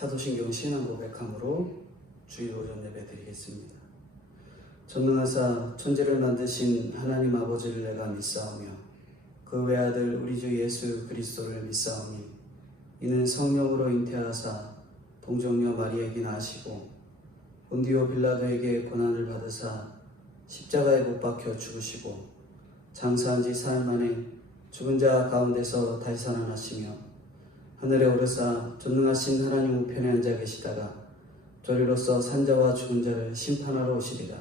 사도신경 신앙 고백함으로 주일 오전 예배 드리겠습니다. 전능하사 천지를 만드신 하나님 아버지를 내가 믿사오며 그 외아들 우리 주 예수 그리스도를 믿사오니 이는 성령으로 잉태하사 동정녀 마리아에게 나시고 본디오 빌라도에게 고난을 받으사 십자가에 못 박혀 죽으시고 장사한 지 사흘 만에 죽은 자 가운데서 다시 살아나시며 하늘에 오르사 전능하신 하나님 우편에 앉아 계시다가 저리로서 산자와 죽은 자를 심판하러 오시리라.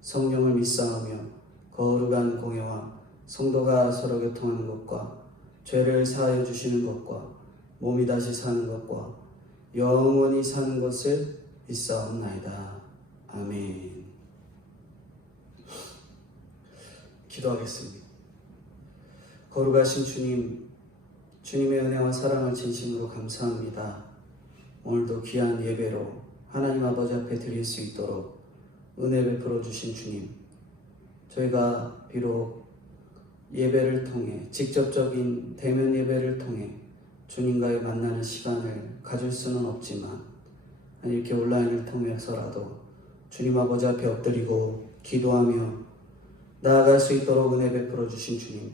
성령을 믿사오며 거룩한 공예와 성도가 서로 교통하는 것과 죄를 사하여 주시는 것과 몸이 다시 사는 것과 영원히 사는 것을 믿사옵나이다. 아멘. 기도하겠습니다. 거룩하신 주님, 주님의 은혜와 사랑을 진심으로 감사합니다. 오늘도 귀한 예배로 하나님 아버지 앞에 드릴 수 있도록 은혜 베풀어 주신 주님, 저희가 비록 예배를 통해 직접적인 대면 예배를 통해 주님과의 만나는 시간을 가질 수는 없지만 이렇게 온라인을 통해서라도 주님 아버지 앞에 엎드리고 기도하며 나아갈 수 있도록 은혜 베풀어 주신 주님,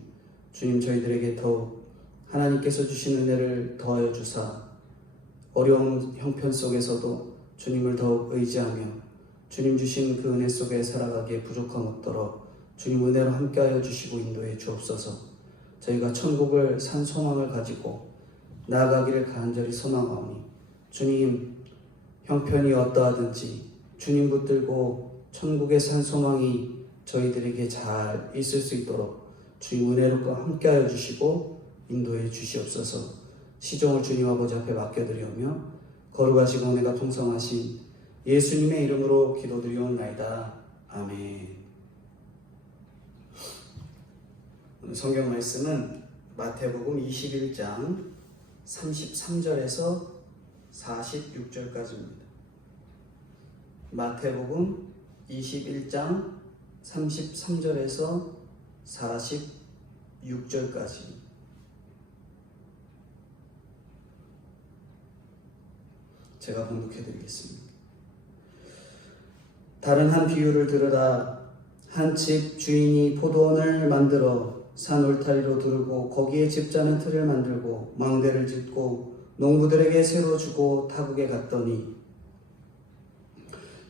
주님 저희들에게 더욱 하나님께서 주신 은혜를 더하여 주사 어려운 형편 속에서도 주님을 더욱 의지하며 주님 주신 그 은혜 속에 살아가기에 부족함 없도록 주님 은혜로 함께하여 주시고 인도해 주옵소서. 저희가 천국을 산 소망을 가지고 나아가기를 간절히 소망하오니 주님 형편이 어떠하든지 주님 붙들고 천국의 산 소망이 저희들에게 잘 있을 수 있도록 주님 은혜로 함께하여 주시고 인도해 주시옵소서. 시종을 주님 아버지 앞에 맡겨드리오며 거룩하시고 은혜가 풍성하신 예수님의 이름으로 기도드리옵나이다. 아멘. 오늘 성경 말씀은 마태복음 21장 33절에서 46절까지입니다. 마태복음 21장 33절에서 46절까지. 제가 봉독해 드리겠습니다. 다른 한 비유를 들으라. 한 집 주인이 포도원을 만들어 산 울타리로 두르고 거기에 집자는 틀을 만들고 망대를 짓고 농부들에게 새로 주고 타국에 갔더니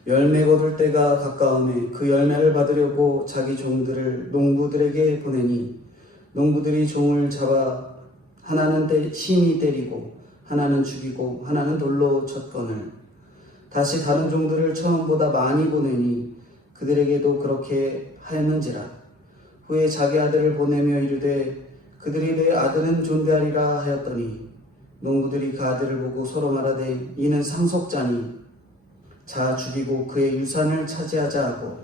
열매 거둘 때가 가까우매 그 열매를 받으려고 자기 종들을 농부들에게 보내니 농부들이 종을 잡아 하나는 심히 때리고 하나는 죽이고 하나는 돌로 쳤거늘 다시 다른 종들을 처음보다 많이 보내니 그들에게도 그렇게 하였는지라. 후에 자기 아들을 보내며 이르되 그들이 내 아들은 존대하리라 하였더니 농부들이 그 아들을 보고 서로 말하되 이는 상속자니 자 죽이고 그의 유산을 차지하자 하고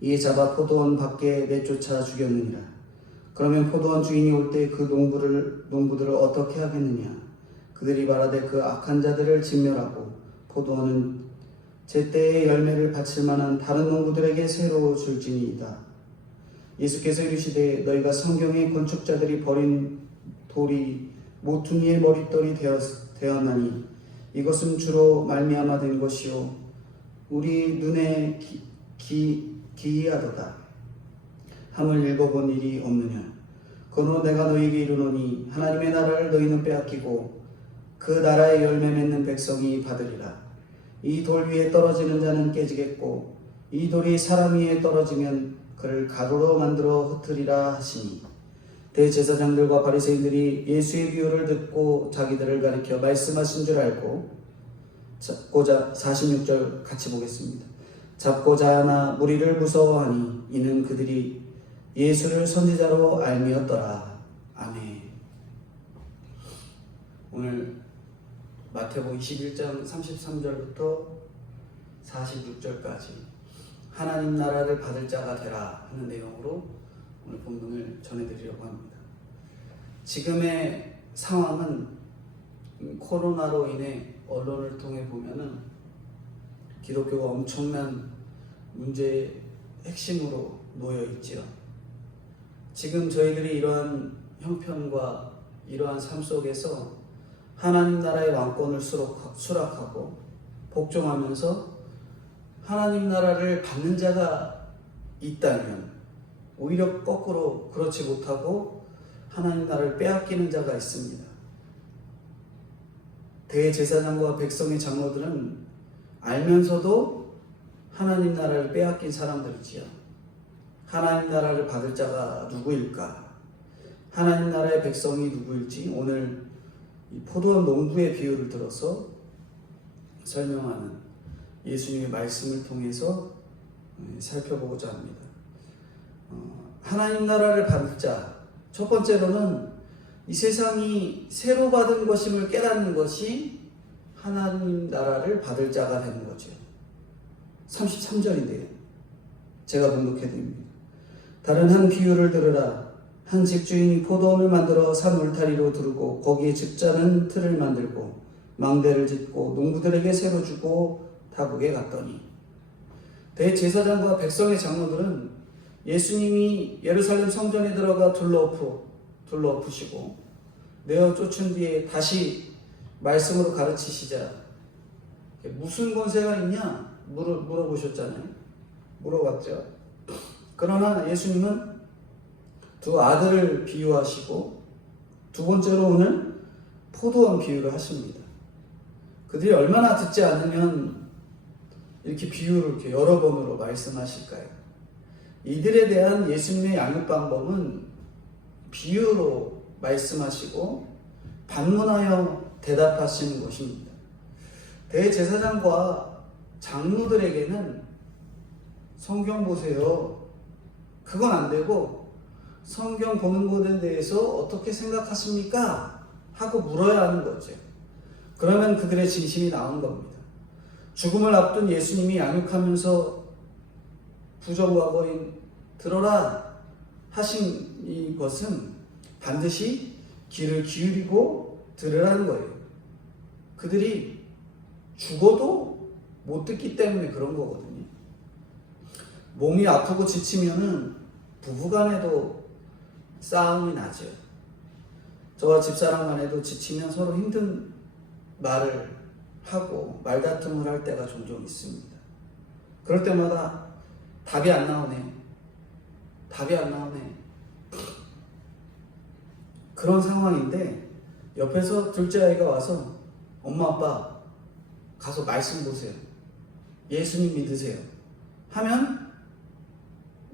이에 잡아 포도원 밖에 내쫓아 죽였느니라. 그러면 포도원 주인이 올 때 그 농부들을 어떻게 하겠느냐. 그들이 말하되 그 악한 자들을 진멸하고 포도원은 제때의 열매를 바칠 만한 다른 농부들에게 새로 줄지니이다. 예수께서 이르시되 너희가 성경의 건축자들이 버린 돌이 모퉁이의 머릿돌이 되었나니 이것은 주로 말미암아 된 것이요 우리 눈에 기이하도다 함을 읽어본 일이 없느냐. 그러므로 내가 너희에게 이르노니 하나님의 나라를 너희는 빼앗기고 그 나라의 열매 맺는 백성이 받으리라. 이 돌 위에 떨어지는 자는 깨지겠고 이 돌이 사람 위에 떨어지면 그를 가루로 만들어 흩으리라 하시니 대제사장들과 바리새인들이 예수의 비유를 듣고 자기들을 가리켜 말씀하신 줄 알고 잡고자 46절 같이 보겠습니다. 잡고자 하나 무리를 무서워하니 이는 그들이 예수를 선지자로 알미었더라. 아멘. 오늘 마태복음 21장 33절부터 46절까지 하나님 나라를 받을 자가 되라 하는 내용으로 오늘 본문을 전해드리려고 합니다. 지금의 상황은 코로나로 인해 언론을 통해 보면은 기독교가 엄청난 문제의 핵심으로 놓여 있지요. 지금 저희들이 이러한 형편과 이러한 삶 속에서 하나님 나라의 왕권을 수락하고 복종하면서 하나님 나라를 받는 자가 있다면 오히려 거꾸로 그렇지 못하고 하나님 나라를 빼앗기는 자가 있습니다. 대제사장과 백성의 장로들은 알면서도 하나님 나라를 빼앗긴 사람들이지요. 하나님 나라를 받을 자가 누구일까? 하나님 나라의 백성이 누구일지 오늘 이 포도원 농부의 비유를 들어서 설명하는 예수님의 말씀을 통해서 살펴보고자 합니다. 하나님 나라를 받을 자, 첫 번째로는 이 세상이 새로 받은 것임을 깨닫는 것이 하나님 나라를 받을 자가 되는 거죠. 33절인데요. 제가 봉독해 드립니다. 다른 한 비유를 들으라. 한 집주인이 포도원을 만들어 산 울타리로 두르고 거기에 집자는 틀을 만들고 망대를 짓고 농부들에게 새로 주고 타국에 갔더니 대제사장과 백성의 장로들은 예수님이 예루살렘 성전에 들어가 둘러엎으시고 내어 쫓은 뒤에 다시 말씀으로 가르치시자 무슨 권세가 있냐 물어보셨잖아요. 물어봤죠. 그러나 예수님은 두 아들을 비유하시고 두 번째로 오늘 포도원 비유를 하십니다. 그들이 얼마나 듣지 않으면 이렇게 비유를 이렇게 여러 번으로 말씀하실까요? 이들에 대한 예수님의 양육 방법은 비유로 말씀하시고 반문하여 대답하시는 것입니다. 대제사장과 장로들에게는 성경 보세요. 그건 안 되고 성경 보는 것에 대해서 어떻게 생각하십니까? 하고 물어야 하는 거죠. 그러면 그들의 진심이 나온 겁니다. 죽음을 앞둔 예수님이 양육하면서 부정과거인 들어라 하신 이것은 반드시 귀를 기울이고 들으라는 거예요. 그들이 죽어도 못 듣기 때문에 그런 거거든요. 몸이 아프고 지치면은 부부간에도 싸움이 나죠. 저와 집사람 간에도 지치면 서로 힘든 말을 하고 말다툼을 할 때가 종종 있습니다. 그럴 때마다 답이 안 나오네. 그런 상황인데 옆에서 둘째 아이가 와서 엄마 아빠 가서 말씀 보세요. 예수님 믿으세요. 하면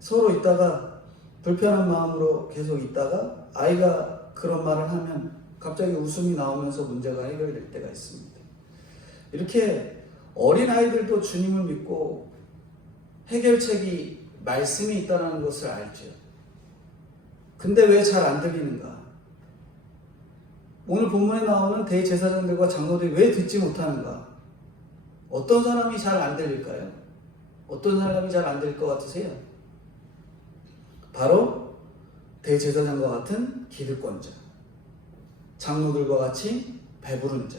서로 있다가 불편한 마음으로 계속 있다가 아이가 그런 말을 하면 갑자기 웃음이 나오면서 문제가 해결될 때가 있습니다. 이렇게 어린아이들도 주님을 믿고 해결책이 말씀이 있다는 것을 알죠. 근데 왜 잘 안 들리는가? 오늘 본문에 나오는 대제사장들과 장로들이 왜 듣지 못하는가? 어떤 사람이 잘 안 들릴까요? 어떤 사람이 잘 안 들릴 것 같으세요? 바로 대제사장과 같은 기득권자, 장로들과 같이 배부른 자,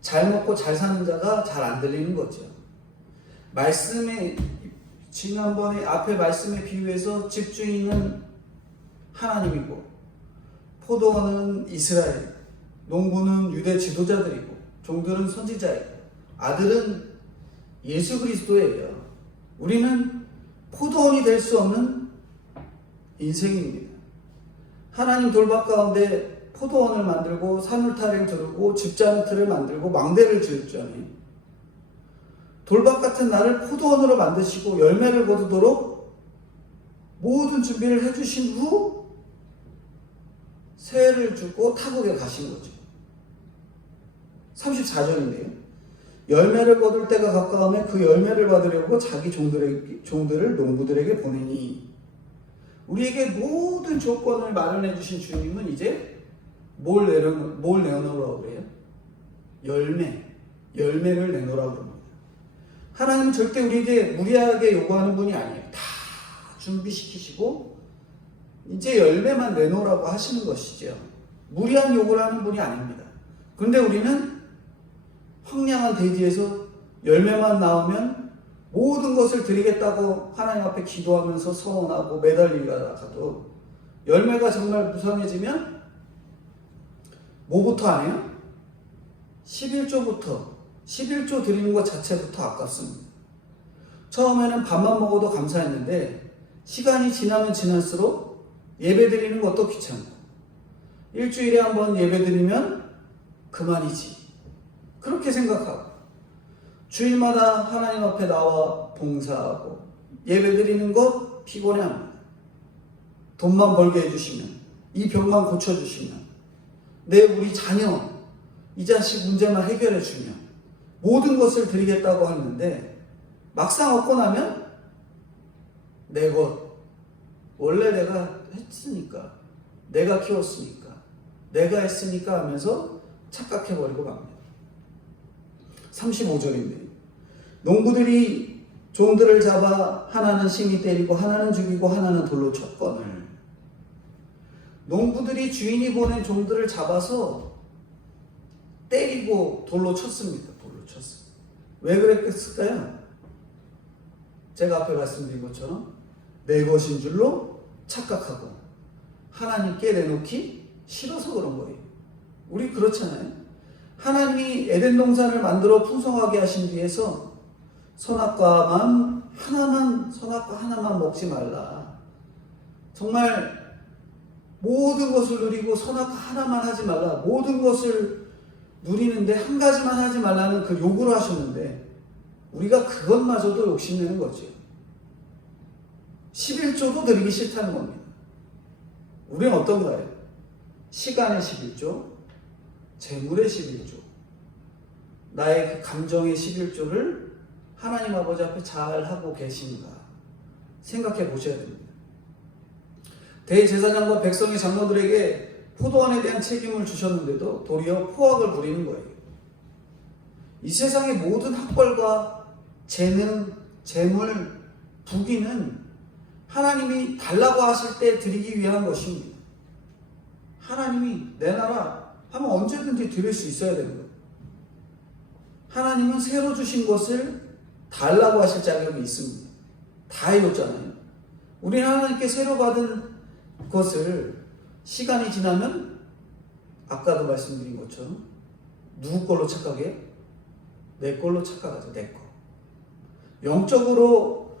잘 먹고 잘 사는 자가 잘 안 들리는 거죠. 말씀에 지난번에 앞에 말씀에 비유해서 집주인은 하나님이고 포도원은 이스라엘, 농부는 유대 지도자들이고 종들은 선지자이고 아들은 예수 그리스도예요. 우리는 포도원이 될 수 없는 인생입니다. 하나님 돌밭 가운데 포도원을 만들고 산울타리를 두르고 집자누틀을 만들고 망대를 지었잖아요. 돌밭 같은 나를 포도원으로 만드시고 열매를 거두도록 모든 준비를 해주신 후 새해를 주고 타국에 가신 거죠. 34절인데요. 열매를 거둘 때가 가까우면 그 열매를 받으려고 자기 종들을 농부들에게 보내니 우리에게 모든 조건을 마련해 주신 주님은 이제 뭘 내놓으라고 그래요? 열매를 내놓으라고 합니다. 하나님은 절대 우리에게 무리하게 요구하는 분이 아니에요. 다 준비시키시고 이제 열매만 내놓으라고 하시는 것이죠. 무리한 요구를 하는 분이 아닙니다. 그런데 우리는 황량한 대지에서 열매만 나오면 모든 것을 드리겠다고 하나님 앞에 기도하면서 서원하고 매달리다가도 열매가 정말 무성해지면 뭐부터 안 해요? 11조부터, 11조 드리는 것 자체부터 아깝습니다. 처음에는 밥만 먹어도 감사했는데 시간이 지나면 지날수록 예배 드리는 것도 귀찮고 일주일에 한 번 예배 드리면 그만이지 그렇게 생각하고 주일마다 하나님 앞에 나와 봉사하고 예배 드리는 것 피곤해합니다. 돈만 벌게 해주시면, 이 병만 고쳐주시면, 우리 자녀 이 자식 문제만 해결해 주면 모든 것을 드리겠다고 하는데 막상 얻고 나면 내 것, 원래 내가 했으니까, 내가 키웠으니까, 내가 했으니까 하면서 착각해버리고 갑니다. 35절인데 농부들이 종들을 잡아 하나는 심히 때리고 하나는 죽이고 하나는 돌로 쳤거늘. 농부들이 주인이 보낸 종들을 잡아서 때리고 돌로 쳤습니다. 돌로 쳤습니다. 왜 그랬을까요? 제가 앞에 말씀드린 것처럼 내 것인 줄로 착각하고 하나님께 내놓기 싫어서 그런 거예요. 우리 그렇잖아요. 하나님이 에덴 동산을 만들어 풍성하게 하신 뒤에서 선악과 하나만 먹지 말라. 정말 모든 것을 누리고 선악과 하나만 하지 말라. 모든 것을 누리는데 한 가지만 하지 말라는 그 요구를 하셨는데 우리가 그것마저도 욕심내는 거죠. 11조도 드리기 싫다는 겁니다. 우리는 어떤가요? 시간의 11조, 재물의 11조, 나의 그 감정의 11조를 하나님 아버지 앞에 잘 하고 계신가 생각해 보셔야 됩니다. 대제사장과 백성의 장로들에게 포도원에 대한 책임을 주셨는데도 도리어 포악을 부리는 거예요. 이 세상의 모든 학벌과 재능, 재물, 부귀는 하나님이 달라고 하실 때 드리기 위한 것입니다. 하나님이 내놔라 하면 언제든지 드릴 수 있어야 되는 거예요. 하나님은 새로 주신 것을 달라고 하실 자격이 있습니다. 다 해줬잖아요. 우리는 하나님께 새로 받은 것을 시간이 지나면 아까도 말씀드린 것처럼 누구 걸로 착각해요? 내 걸로 착각하죠. 내 거. 영적으로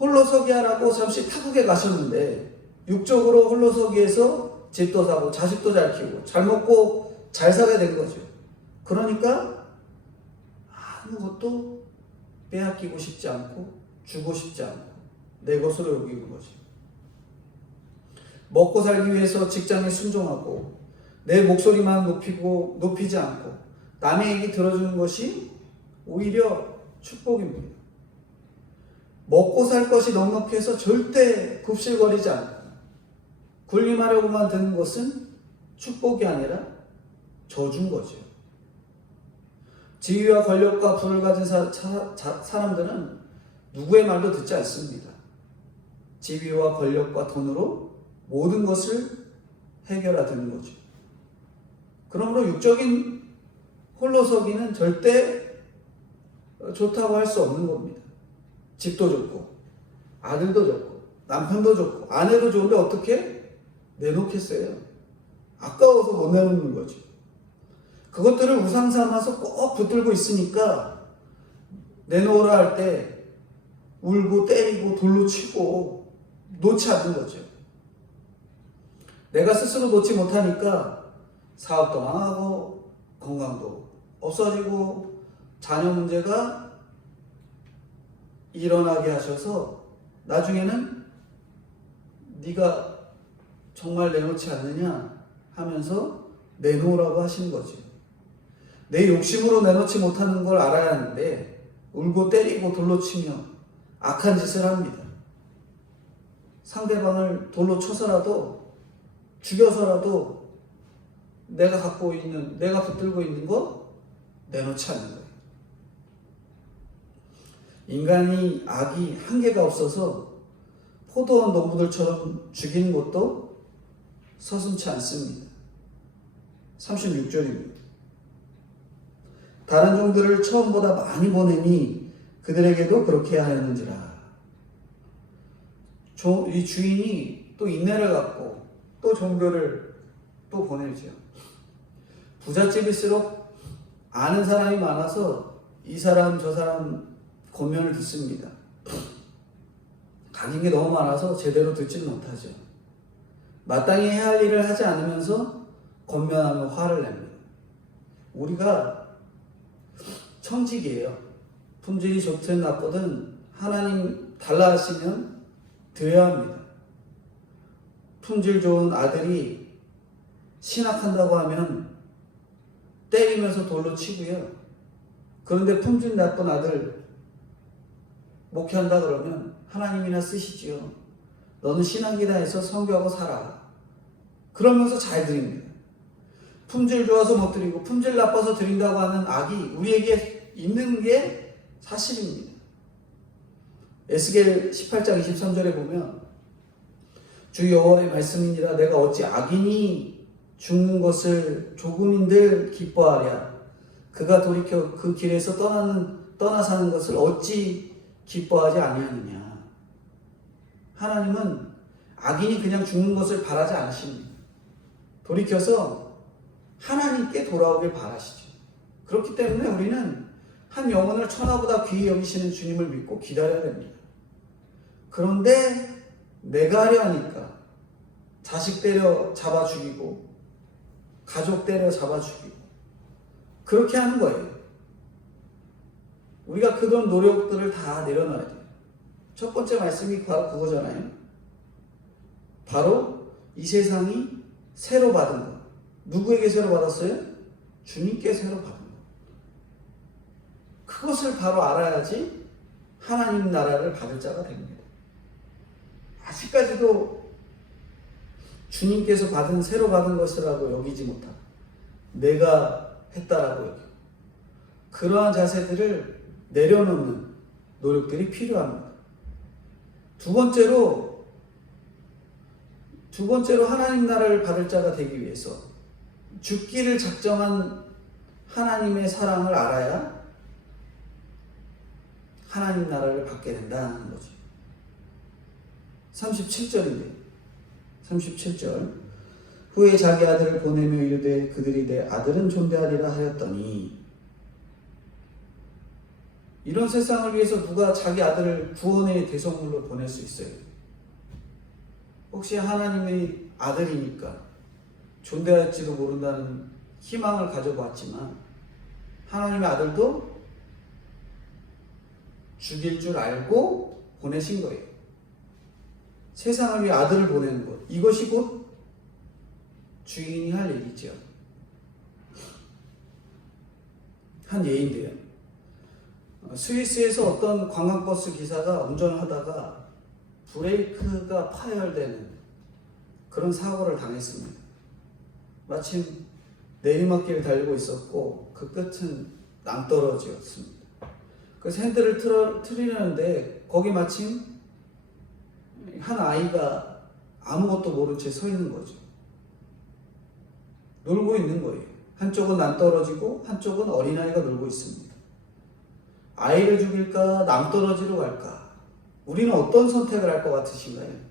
홀로서기 하라고 잠시 타국에 가셨는데 육적으로 홀로서기에서 집도 사고 자식도 잘 키우고 잘 먹고 잘 살게 된 거죠. 그러니까 아무것도 빼앗기고 싶지 않고 주고 싶지 않고 내 것으로 여기는 거죠. 먹고 살기 위해서 직장에 순종하고 내 목소리만 높이지 않고 남의 얘기 들어주는 것이 오히려 축복입니다. 먹고 살 것이 넉넉해서 절대 굽실거리지 않고 군림하려고만 드는 것은 축복이 아니라 저주인 거죠. 지위와 권력과 부를 가진 사람들은 누구의 말도 듣지 않습니다. 지위와 권력과 돈으로 모든 것을 해결하는 거죠. 그러므로 육적인 홀로서기는 절대 좋다고 할 수 없는 겁니다. 집도 좋고 아들도 좋고 남편도 좋고 아내도 좋은데 어떻게 내놓겠어요? 아까워서 못 내놓는 거죠. 그것들을 우상 삼아서 꼭 붙들고 있으니까 내놓으라 할 때 울고 때리고 돌로 치고 놓지 않는 거죠. 내가 스스로 놓지 못하니까 사업도 망하고 건강도 없어지고 자녀 문제가 일어나게 하셔서 나중에는 네가 정말 내놓지 않느냐 하면서 내놓으라고 하시는 거죠. 내 욕심으로 내놓지 못하는 걸 알아야 하는데 울고 때리고 돌로 치며 악한 짓을 합니다. 상대방을 돌로 쳐서라도 죽여서라도 내가 갖고 있는, 내가 붙들고 있는 거 내놓지 않는 거예요. 인간이 악이 한계가 없어서 포도원 농부들처럼 죽이는 것도 서슴지 않습니다. 36절입니다. 다른 종들을 처음보다 많이 보내니 그들에게도 그렇게 하였는지라. 이 주인이 또 인내를 갖고 또 종들을 또 보내죠. 부잣집일수록 아는 사람이 많아서 이 사람 저 사람 권면을 듣습니다. 가진 게 너무 많아서 제대로 듣지는 못하죠. 마땅히 해야 할 일을 하지 않으면서 권면하며 화를 냅니다. 우리가 청직이에요. 품질이 좋든 나쁘든 하나님 달라 하시면 드려야 합니다. 품질 좋은 아들이 신학한다고 하면 때리면서 돌로 치고요. 그런데 품질 나쁜 아들 목회한다 그러면 하나님이나 쓰시지요. 너는 신학이다 해서 성교하고 살아. 그러면서 잘 드립니다. 품질 좋아서 못 드리고 품질 나빠서 드린다고 하는 악이 우리에게 있는 게 사실입니다. 에스겔 18장 23절에 보면 주 여호와의 말씀이니라 내가 어찌 악인이 죽는 것을 조금인들 기뻐하랴. 그가 돌이켜 그 길에서 떠나 사는 것을 어찌 기뻐하지 아니하느냐. 하나님은 악인이 그냥 죽는 것을 바라지 않으십니다. 돌이켜서 하나님께 돌아오길 바라시죠. 그렇기 때문에 우리는 한 영혼을 천하보다 귀히 여기시는 주님을 믿고 기다려야 됩니다. 그런데 내가 하려 하니까 자식 때려 잡아 죽이고 가족 때려 잡아 죽이고 그렇게 하는 거예요. 우리가 그런 노력들을 다 내려놔야 돼요. 첫 번째 말씀이 바로 그거잖아요. 바로 이 세상이 새로 받은 것. 누구에게 새로 받았어요? 주님께 새로 받은 것. 그것을 바로 알아야지 하나님 나라를 받을 자가 됩니다. 아직까지도 주님께서 새로 받은 것이라고 여기지 못하고 내가 했다라고 여기고 그러한 자세들을 내려놓는 노력들이 필요합니다. 두 번째로 하나님 나라를 받을 자가 되기 위해서 죽기를 작정한 하나님의 사랑을 알아야 하나님 나라를 받게 된다는 거죠. 37절인데 37절 후에 자기 아들을 보내며 이르되 그들이 내 아들은 존대하리라 하였더니 이런 세상을 위해서 누가 자기 아들을 구원의 대성물로 보낼 수 있어요? 혹시 하나님의 아들이니까 존대할지도 모른다는 희망을 가져봤지만 하나님의 아들도 죽일 줄 알고 보내신 거예요. 세상을 위해 아들을 보내는 것. 이것이 곧 주인이 할 일이죠. 한 예인데요. 스위스에서 어떤 관광버스 기사가 운전을 하다가 브레이크가 파열되는 그런 사고를 당했습니다. 마침 내리막길을 달리고 있었고 그 끝은 낭떠러지였습니다. 그래서 핸들을 틀으려는데 거기 마침 한 아이가 아무것도 모른 채 서 있는 거죠. 놀고 있는 거예요. 한쪽은 낭떠러지고 한쪽은 어린아이가 놀고 있습니다. 아이를 죽일까 낭떠러지로 갈까? 우리는 어떤 선택을 할 것 같으신가요?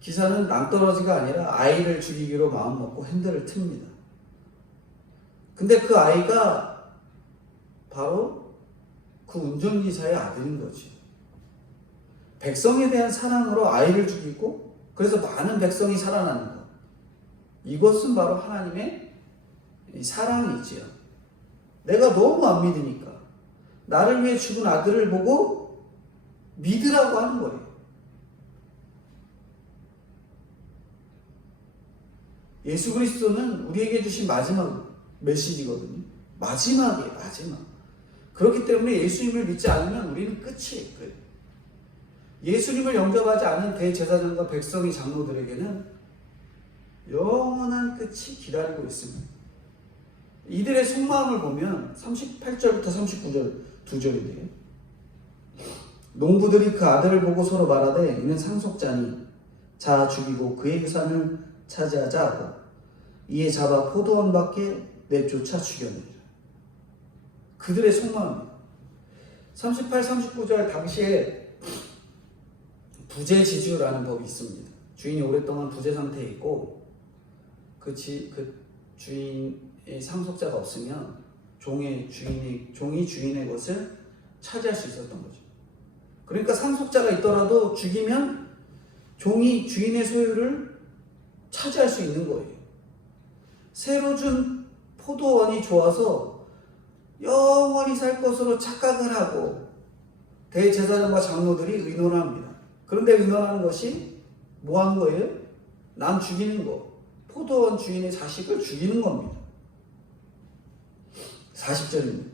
기사는 낭떠러지가 아니라 아이를 죽이기로 마음먹고 핸들을 틉니다. 근데 그 아이가 바로 그 운전기사의 아들인 거지. 백성에 대한 사랑으로 아이를 죽이고 그래서 많은 백성이 살아나는 것. 이것은 바로 하나님의 사랑이지요. 내가 너무 안 믿으니까 나를 위해 죽은 아들을 보고 믿으라고 하는 거예요. 예수 그리스도는 우리에게 주신 마지막 메시지거든요. 마지막이에요. 마지막. 그렇기 때문에 예수님을 믿지 않으면 우리는 끝이에요. 끝. 예수님을 영접하지 않은 대제사장과 백성의 장로들에게는 영원한 끝이 기다리고 있습니다. 이들의 속마음을 보면 38절부터 39절 두 절인데요. 농부들이 그 아들을 보고 서로 말하되 이는 상속자니 자 죽이고 그의 유산을 차지하자 하고 이에 잡아 포도원 밖에 내쫓아 죽였느니라. 그들의 속마음입니다. 38, 39절 당시에 부재지주라는 법이 있습니다. 주인이 오랫동안 부재 상태에 있고 그 주인의 상속자가 없으면 종이 주인의 것을 차지할 수 있었던 거죠. 그러니까 상속자가 있더라도 죽이면 종이 주인의 소유를 차지할 수 있는 거예요. 새로 준 포도원이 좋아서 영원히 살 것으로 착각을 하고 대제사장과 장로들이 의논합니다. 그런데 의논하는 것이 뭐 하는 거예요? 남 죽이는 거. 포도원 주인의 자식을 죽이는 겁니다. 40절입니다.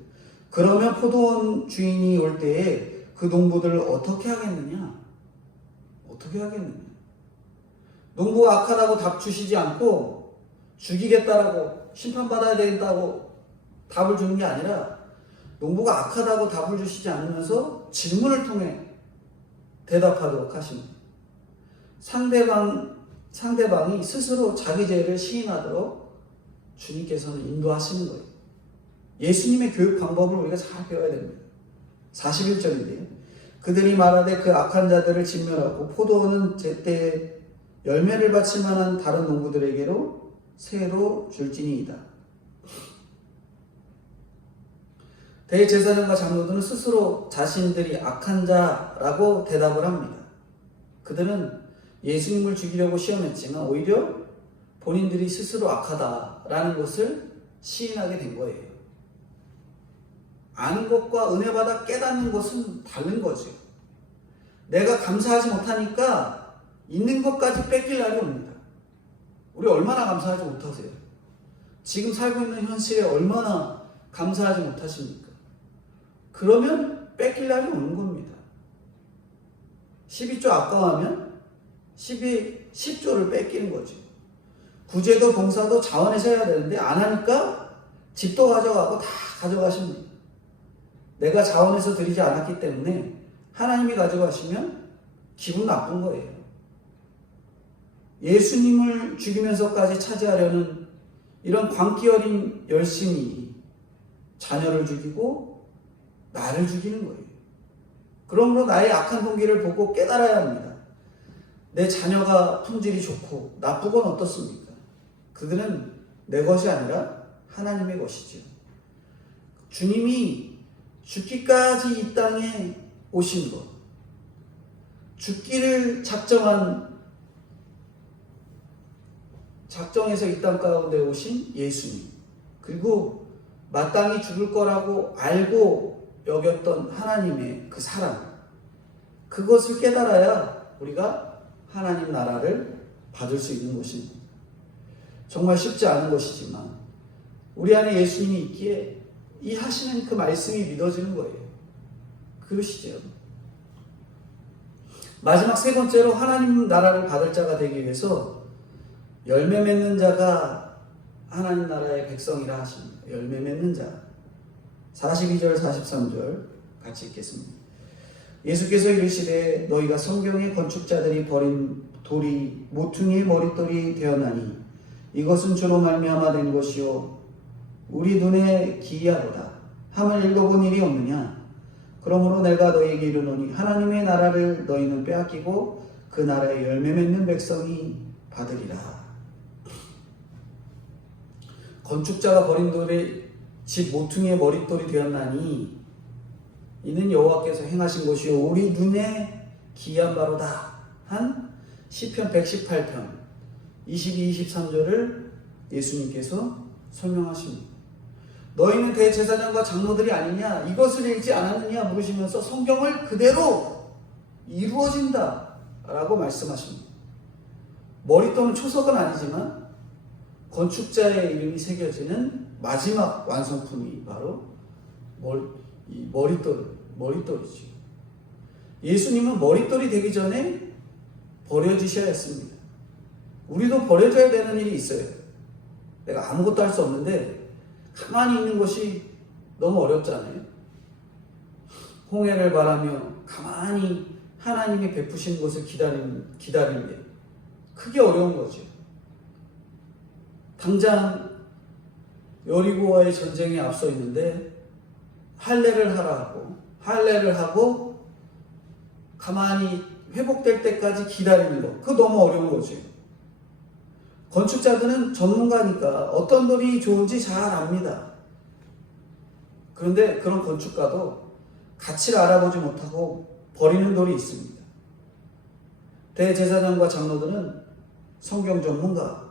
그러면 포도원 주인이 올 때에 그 농부들을 어떻게 하겠느냐? 어떻게 하겠느냐? 농부가 악하다고 답 주시지 않고 죽이겠다라고 심판받아야 된다고 답을 주는 게 아니라 농부가 악하다고 답을 주시지 않으면서 질문을 통해 대답하도록 하십니다. 상대방이 스스로 자기 죄를 시인하도록 주님께서는 인도하시는 거예요. 예수님의 교육 방법을 우리가 잘 배워야 됩니다. 41절인데요. 그들이 말하되 그 악한 자들을 진멸하고 포도원은 제때 열매를 받칠 만한 다른 농부들에게로 새로 줄지니이다. 대제사장과 장로들은 스스로 자신들이 악한 자라고 대답을 합니다. 그들은 예수님을 죽이려고 시험했지만 오히려 본인들이 스스로 악하다라는 것을 시인하게 된 거예요. 아는 것과 은혜 받아 깨닫는 것은 다른 거죠. 내가 감사하지 못하니까 있는 것까지 뺏길 날이 옵니다. 우리 얼마나 감사하지 못하세요? 지금 살고 있는 현실에 얼마나 감사하지 못하십니까? 그러면 뺏길 날이 오는 겁니다. 12조 아까워하면 10조를 뺏기는 거죠. 구제도 봉사도 자원에서 해야 되는데 안 하니까 집도 가져가고 다 가져가십니다. 내가 자원에서 드리지 않았기 때문에 하나님이 가져가시면 기분 나쁜 거예요. 예수님을 죽이면서까지 차지하려는 이런 광기 어린 열심이 자녀를 죽이고 나를 죽이는 거예요. 그러므로 나의 악한 동기를 보고 깨달아야 합니다. 내 자녀가 품질이 좋고 나쁘건 어떻습니까? 그들은 내 것이 아니라 하나님의 것이죠. 주님이 죽기까지 이 땅에 오신 것, 죽기를 작정해서 이 땅 가운데 오신 예수님, 그리고 마땅히 죽을 거라고 알고 여겼던 하나님의 그 사랑, 그것을 깨달아야 우리가 하나님 나라를 받을 수 있는 것입니다. 정말 쉽지 않은 것이지만 우리 안에 예수님이 있기에 이 하시는 그 말씀이 믿어지는 거예요. 그러시죠. 마지막 세 번째로 하나님 나라를 받을 자가 되기 위해서 열매 맺는 자가 하나님 나라의 백성이라 하십니다. 열매 맺는 자. 42절 43절 같이 읽겠습니다. 예수께서 이르시되 너희가 성경의 건축자들이 버린 돌이 모퉁이의 머릿돌이 되었나니 이것은 주로 말미암아 된 것이요 우리 눈에 기이하도다 함을 읽어본 일이 없느냐. 그러므로 내가 너희에게 이르노니 하나님의 나라를 너희는 빼앗기고 그 나라의 열매 맺는 백성이 받으리라. 건축자가 버린 돌이 집 모퉁이의 머릿돌이 되었나니 이는 여호와께서 행하신 것이요 우리 눈에 기이한 바로다 한 시편 118편 22, 23절을 예수님께서 설명하십니다. 너희는 대제사장과 장로들이 아니냐 이것을 읽지 않았느냐 물으시면서 성경을 그대로 이루어진다 라고 말씀하십니다. 머릿돌은 초석은 아니지만 건축자의 이름이 새겨지는 마지막 완성품이 바로 머릿돌이죠. 예수님은 머릿돌이 되기 전에 버려지셔야 했습니다. 우리도 버려져야 되는 일이 있어요. 내가 아무것도 할 수 없는데 가만히 있는 것이 너무 어렵잖아요. 홍해를 바라며 가만히 하나님이 베푸시는 것을 기다리는 게 크게 어려운 거죠. 당장 여리고와의 전쟁에 앞서 있는데 할례를 하고 가만히 회복될 때까지 기다리는 거, 그거 너무 어려운 거죠. 건축자들은 전문가니까 어떤 돌이 좋은지 잘 압니다. 그런데 그런 건축가도 가치를 알아보지 못하고 버리는 돌이 있습니다. 대제사장과 장로들은 성경 전문가,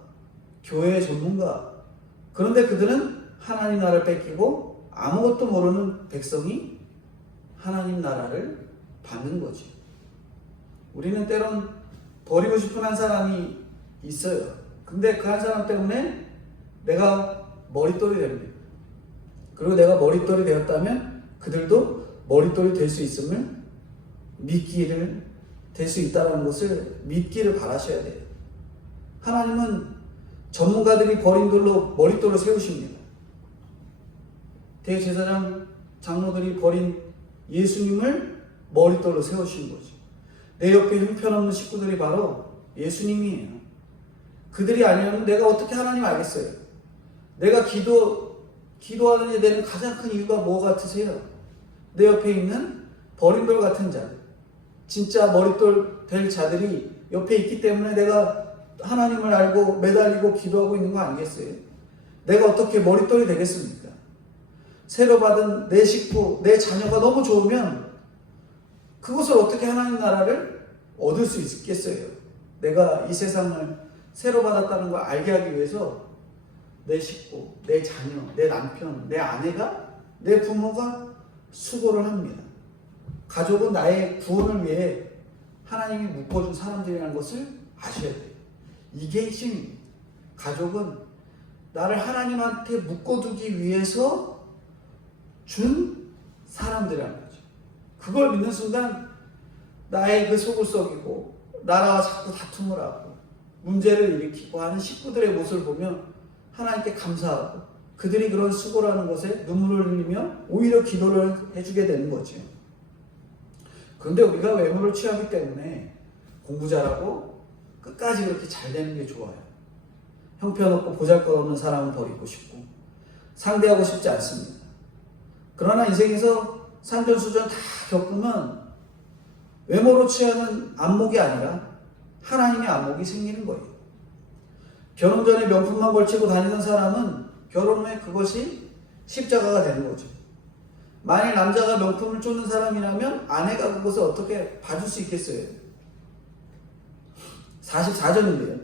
교회 전문가, 그런데 그들은 하나님 나라를 뺏기고 아무것도 모르는 백성이 하나님 나라를 받는 거죠. 우리는 때론 버리고 싶은 한 사람이 있어요. 근데 그 한 사람 때문에 내가 머릿돌이 됩니다. 그리고 내가 머릿돌이 되었다면 그들도 머릿돌이 될 수 있음을 될 수 있다는 것을 믿기를 바라셔야 돼요. 하나님은 전문가들이 버린 돌로 머릿돌을 세우십니다. 대제사장 장로들이 버린 예수님을 머릿돌로 세우신 거죠. 내 옆에 형편없는 식구들이 바로 예수님이에요. 그들이 아니면 내가 어떻게 하나님 알겠어요? 내가 기도하는 데 되는 가장 큰 이유가 뭐 같으세요? 내 옆에 있는 버린 돌 같은 자들, 진짜 머릿돌 될 자들이 옆에 있기 때문에 내가 하나님을 알고 매달리고 기도하고 있는 거 아니겠어요? 내가 어떻게 머릿돌이 되겠습니까? 새로 받은 내 식구, 내 자녀가 너무 좋으면 그것을 어떻게 하나님 나라를 얻을 수 있겠어요? 내가 이 세상을 새로 받았다는 걸 알게 하기 위해서 내 식구, 내 자녀, 내 남편, 내 아내가, 내 부모가 수고를 합니다. 가족은 나의 구원을 위해 하나님이 묶어준 사람들이라는 것을 아셔야 돼요. 이게 핵심입니다. 가족은 나를 하나님한테 묶어두기 위해서 준 사람들이라는 거죠. 그걸 믿는 순간 나의 그 속을 썩이고 나라와 자꾸 다툼을 하고 문제를 일으키고 하는 식구들의 모습을 보면 하나님께 감사하고 그들이 그런 수고를 하는 것에 눈물을 흘리며 오히려 기도를 해주게 되는 거죠. 그런데 우리가 외모를 취하기 때문에 공부 잘하고 끝까지 그렇게 잘 되는 게 좋아요. 형편없고 보잘것없는 사람은 버리고 싶고 상대하고 싶지 않습니다. 그러나 인생에서 산전수전 다 겪으면 외모로 취하는 안목이 아니라 하나님의 안목이 생기는 거예요. 결혼 전에 명품만 걸치고 다니는 사람은 결혼 후에 그것이 십자가가 되는 거죠. 만일 남자가 명품을 쫓는 사람이라면 아내가 그것을 어떻게 봐줄 수 있겠어요? 44절인데요.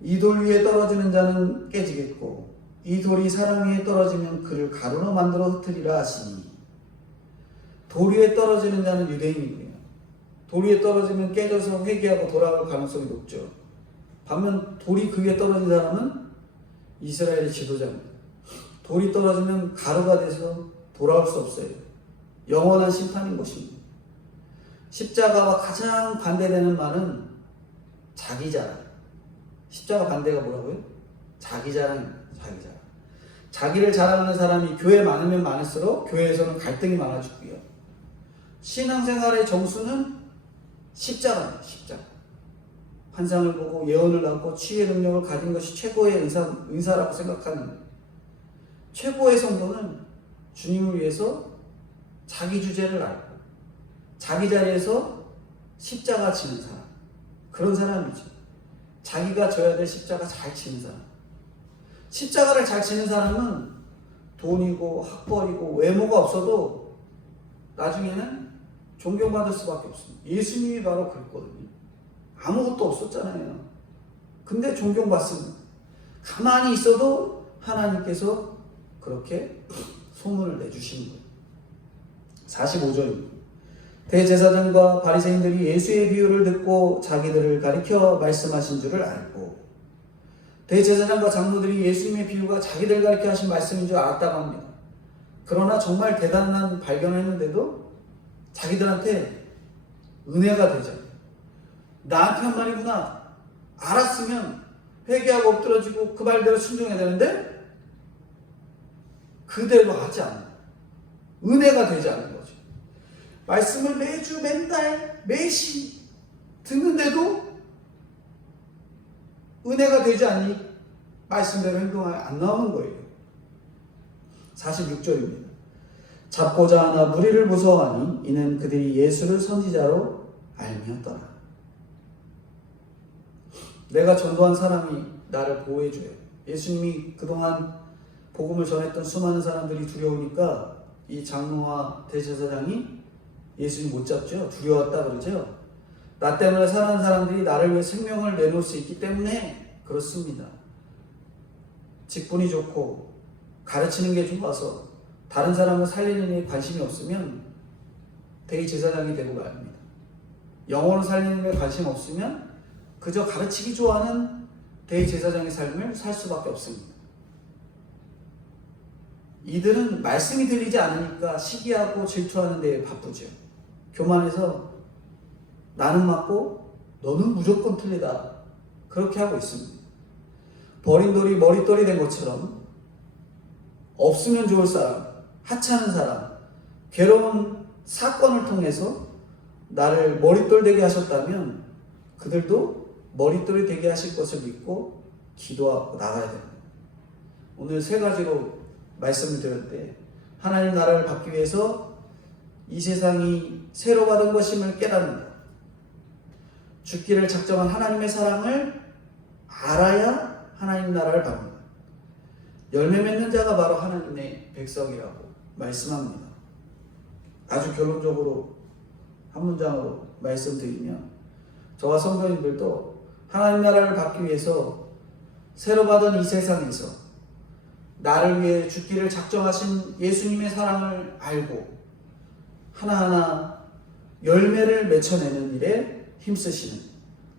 이 돌 위에 떨어지는 자는 깨지겠고 이 돌이 사람 위에 떨어지면 그를 가루로 만들어 흩으리라 하시니. 돌 위에 떨어지는 자는 유대인이고요. 돌 위에 떨어지면 깨져서 회개하고 돌아올 가능성이 높죠. 반면 돌이 그 위에 떨어진 사람은 이스라엘의 지도자입니다. 돌이 떨어지면 가루가 돼서 돌아올 수 없어요. 영원한 심판인 것입니다. 십자가와 가장 반대되는 말은 자기 자랑. 십자가 반대가 뭐라고요? 자기 자랑입니다. 자기 자랑. 자기를 자랑하는 사람이 교회 많으면 많을수록 교회에서는 갈등이 많아지고요. 신앙생활의 정수는 십자가입니다. 십자가. 환상을 보고 예언을 낳고 치유의 능력을 가진 것이 최고의 은사라고 생각하는 최고의 성도는 주님을 위해서 자기 주제를 알고 자기 자리에서 십자가 지는 사람, 그런 사람이죠. 자기가 져야 될 십자가 잘 지는 사람. 십자가를 잘 지는 사람은 돈이고 학벌이고 외모가 없어도 나중에는 존경받을 수밖에 없습니다. 예수님이 바로 그랬거든요. 아무것도 없었잖아요. 근데 존경받습니다. 가만히 있어도 하나님께서 그렇게 소문을 내주시는 거예요. 45절입니다. 대제사장과 바리새인들이 예수의 비유를 듣고 자기들을 가리켜 말씀하신 줄을 알고, 대제사장과 장로들이 예수님의 비유가 자기들 가리켜 하신 말씀인 줄 알았다고 합니다. 그러나 정말 대단한 발견을 했는데도 자기들한테 은혜가 되죠. 나한테 한 말이구나. 알았으면 회개하고 엎드러지고 그 말대로 순종해야 되는데 그대로 하지 않는, 은혜가 되지 않는 거죠. 말씀을 매주 맨날 매시 듣는데도 은혜가 되지 않니 말씀대로 행동하여 안 나오는 거예요. 46절입니다. 잡고자 하나 무리를 무서워하니 이는 그들이 예수를 선지자로 알미었더라. 내가 전도한 사람이 나를 보호해줘요. 예수님이 그동안 복음을 전했던 수많은 사람들이 두려우니까 이 장로와 대제사장이 예수님 못 잡죠. 두려웠다 그러죠. 나 때문에 사는 사람들이 나를 위해 생명을 내놓을 수 있기 때문에 그렇습니다. 직분이 좋고 가르치는 게 좋아서 다른 사람을 살리는 데 관심이 없으면 대제사장이 되고 말입니다. 영혼을 살리는 데 관심 없으면 그저 가르치기 좋아하는 대제사장의 삶을 살 수밖에 없습니다. 이들은 말씀이 들리지 않으니까 시기하고 질투하는 데 바쁘죠. 교만해서 나는 맞고 너는 무조건 틀리다. 그렇게 하고 있습니다. 버린 돌이 머릿돌이 된 것처럼 없으면 좋을 사람, 하찮은 사람, 괴로운 사건을 통해서 나를 머릿돌 되게 하셨다면 그들도 머릿돌이 되게 하실 것을 믿고 기도하고 나가야 됩니다. 오늘 세 가지로 말씀을 드렸는데, 하나님 나라를 받기 위해서 이 세상이 새로 받은 것임을 깨닫는 것, 죽기를 작정한 하나님의 사랑을 알아야 하나님 나라를 받는다. 열매 맺는 자가 바로 하나님의 백성이라고 말씀합니다. 아주 결론적으로 한 문장으로 말씀드리면, 저와 성도님들도 하나님 나라를 받기 위해서 새로 받은 이 세상에서 나를 위해 죽기를 작정하신 예수님의 사랑을 알고 하나하나 열매를 맺어내는 일에 힘쓰시는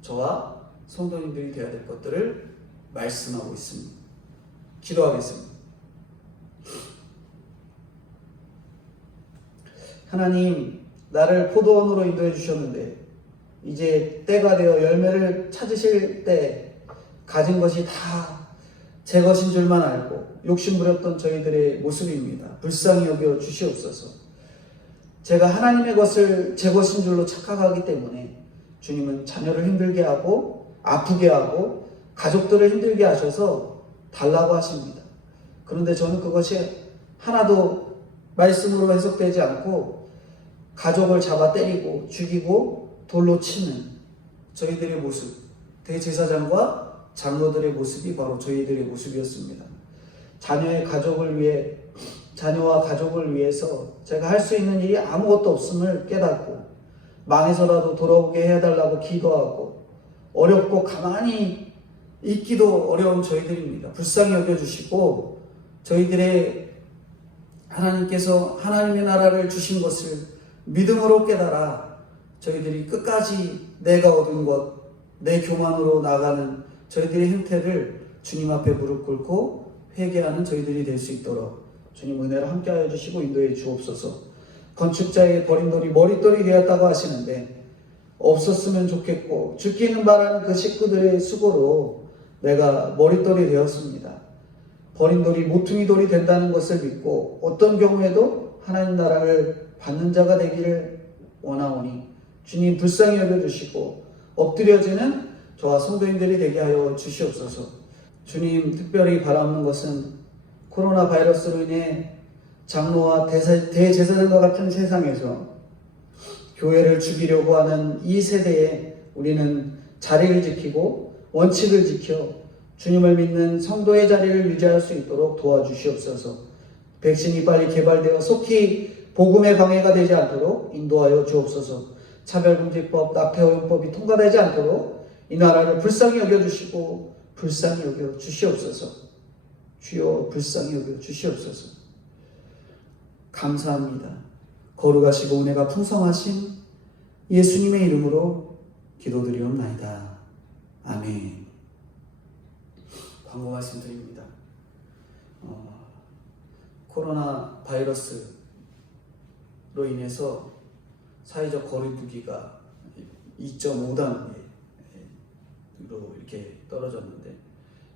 저와 성도님들이 되어야 될 것들을 말씀하고 있습니다. 기도하겠습니다. 하나님, 나를 포도원으로 인도해 주셨는데 이제 때가 되어 열매를 찾으실 때 가진 것이 다 제 것인 줄만 알고 욕심부렸던 저희들의 모습입니다. 불쌍히 여겨 주시옵소서. 제가 하나님의 것을 제 것인 줄로 착각하기 때문에 주님은 자녀를 힘들게 하고 아프게 하고 가족들을 힘들게 하셔서 달라고 하십니다. 그런데 저는 그것이 하나도 말씀으로 해석되지 않고 가족을 잡아 때리고 죽이고 돌로 치는 저희들의 모습, 대제사장과 장로들의 모습이 바로 저희들의 모습이었습니다. 자녀와 가족을 위해서 제가 할 수 있는 일이 아무것도 없음을 깨닫고 망해서라도 돌아오게 해달라고 기도하고 어렵고 가만히 있기도 어려운 저희들입니다. 불쌍히 여겨주시고 저희들의 하나님께서 하나님의 나라를 주신 것을 믿음으로 깨달아 저희들이 끝까지 내가 얻은 것, 내 교만으로 나가는 저희들의 형태를 주님 앞에 무릎 꿇고 회개하는 저희들이 될 수 있도록 주님 은혜로 함께하여 주시고 인도해 주옵소서. 건축자의 버린 돌이 머릿돌이 되었다고 하시는데 없었으면 좋겠고 죽기는 바라는 그 식구들의 수고로 내가 머릿돌이 되었습니다. 버린 돌이 모퉁이 돌이 된다는 것을 믿고 어떤 경우에도 하나님 나라를 받는 자가 되기를 원하오니 주님 불쌍히 여겨주시고 엎드려지는 저와 성도님들이 되게 하여 주시옵소서. 주님, 특별히 바라는 것은 코로나 바이러스로 인해 장로와 대제사장과 같은 세상에서 교회를 죽이려고 하는 이 세대에 우리는 자리를 지키고 원칙을 지켜 주님을 믿는 성도의 자리를 유지할 수 있도록 도와주시옵소서. 백신이 빨리 개발되어 속히 복음의 방해가 되지 않도록 인도하여 주옵소서. 차별금지법, 낙태허용법이 통과되지 않도록 이 나라를 불쌍히 여겨주시고 불쌍히 여겨 주시옵소서. 주여 불쌍히 여겨 주시옵소서. 감사합니다. 거룩하시고 은혜가 풍성하신 예수님의 이름으로 기도드리옵나이다. 아멘. 광고 말씀드립니다. 코로나 바이러스로 인해서 사회적 거리두기가 2.5단계로 이렇게 떨어졌는데,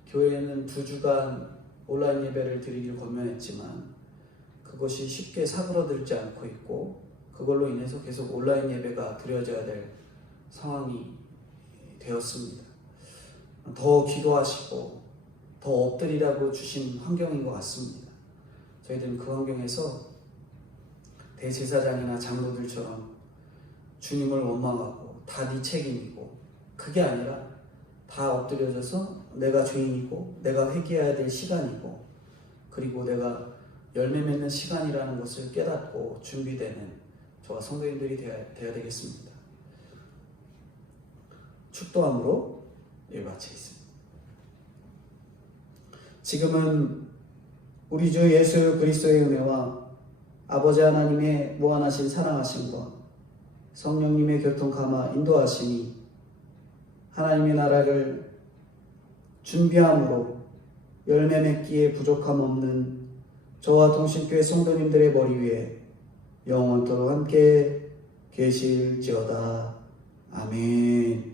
교회는 2주간 온라인 예배를 드리길 권면했지만 그것이 쉽게 사그러들지 않고 있고, 그걸로 인해서 계속 온라인 예배가 드려져야 될 상황이 되었습니다. 더 기도하시고 더 엎드리라고 주신 환경인 것 같습니다. 저희들은 그 환경에서 대제사장이나 장로들처럼 주님을 원망하고 다 네 책임이고, 그게 아니라 다 엎드려져서 내가 죄인이고 내가 회개해야 될 시간이고 그리고 내가 열매 맺는 시간이라는 것을 깨닫고 준비되는 저와 성도님들이 되어야 되겠습니다. 축도함으로 마치겠습니다. 지금은 우리 주 예수 그리스도의 은혜와 아버지 하나님의 무한하신 사랑하심과 성령님의 교통 감화 인도하심이 하나님의 나라를 준비함으로 열매 맺기에 부족함 없는 저와 동신교회 성도님들의 머리 위에 영원토록 함께 계실지어다. 아멘.